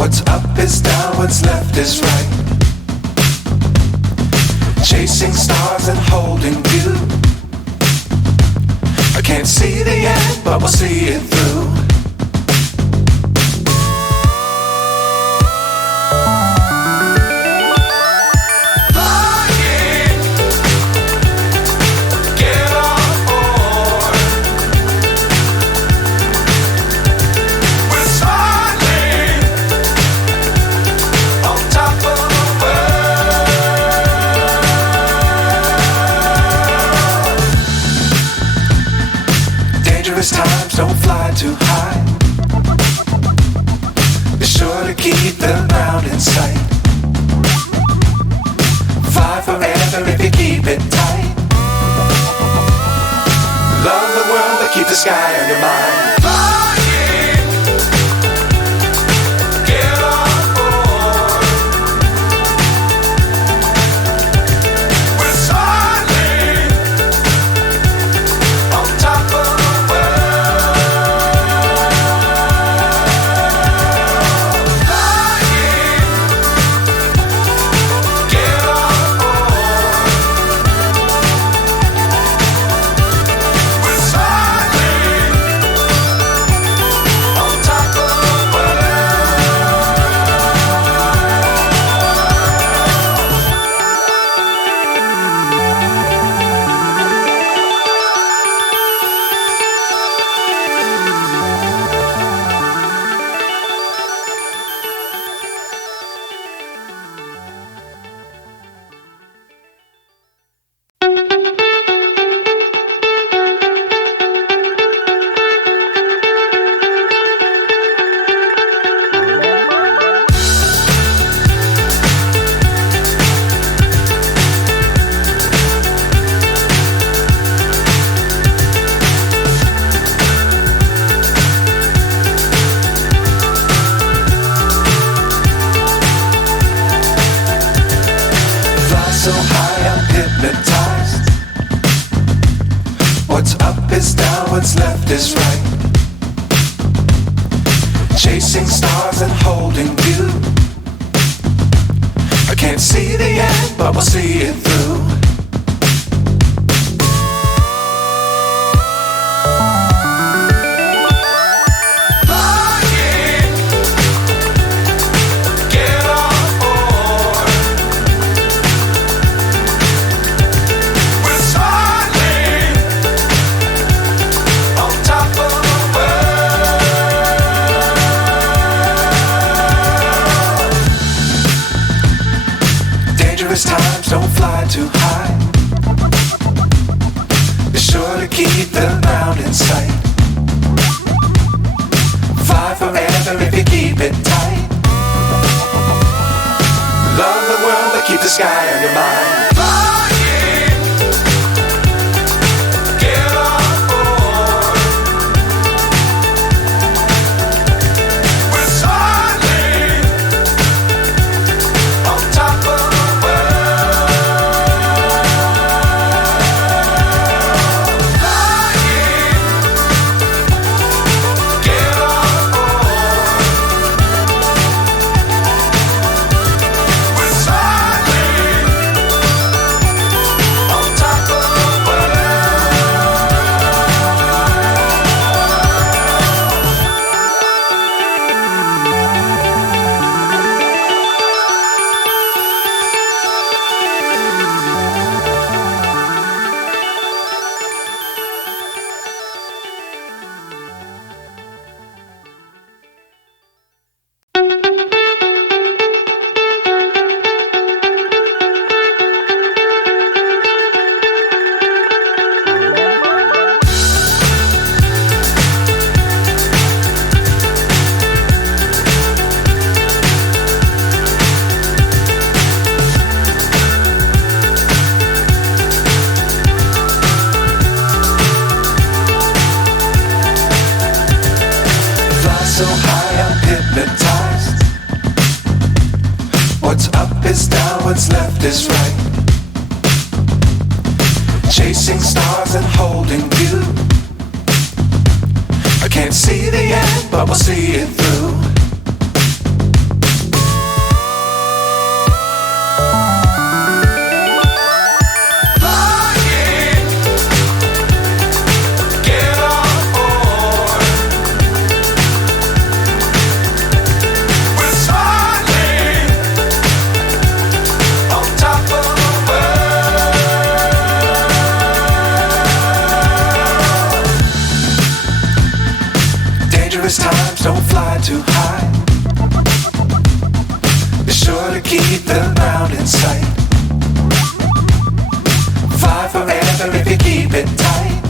What's up is down, what's left is right. Chasing stars and holding you. I can't see the end, but we'll see it through. Times don't fly too high. Be sure to keep the ground in sight. Fly forever if you keep it tight. Love the world but keep the sky on your mind. So high I'm hypnotized. What's up is down, what's left is right. Chasing stars and holding you. I can't see the end, but we'll see it through. Times don't fly too high. Be sure to keep the ground in sight. Fly forever if you keep it tight. Love the world but keep the sky on your mind. So high I'm hypnotized. What's up is down, what's left is right. Chasing stars and holding you. I can't see the end, but we'll see it through. don't fly too high. Be sure to keep the ground in sight. Fly forever if you keep it tight.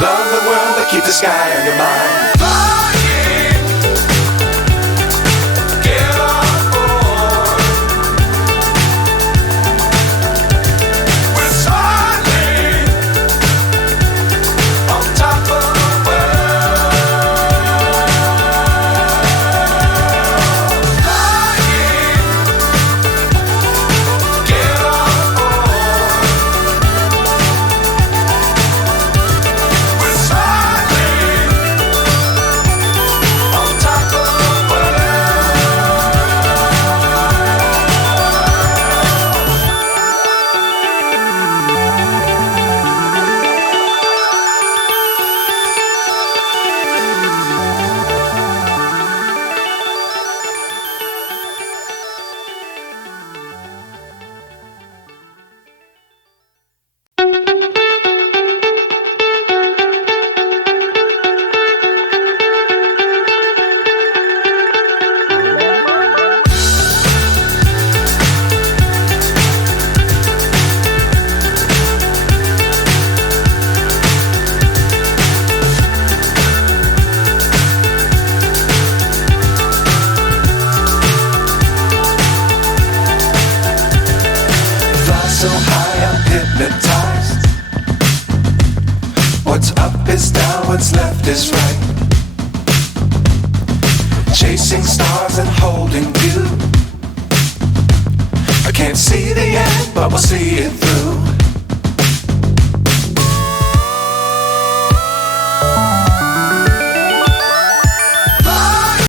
Love the world, but keep the sky on your mind. Flying, get on board. We're soaring on top of the world. Flying, get on board. We're soaring on top of the so high I'm hypnotized. What's up is down, what's left is right. Chasing stars and holding you. I can't see the end, but we'll see it through.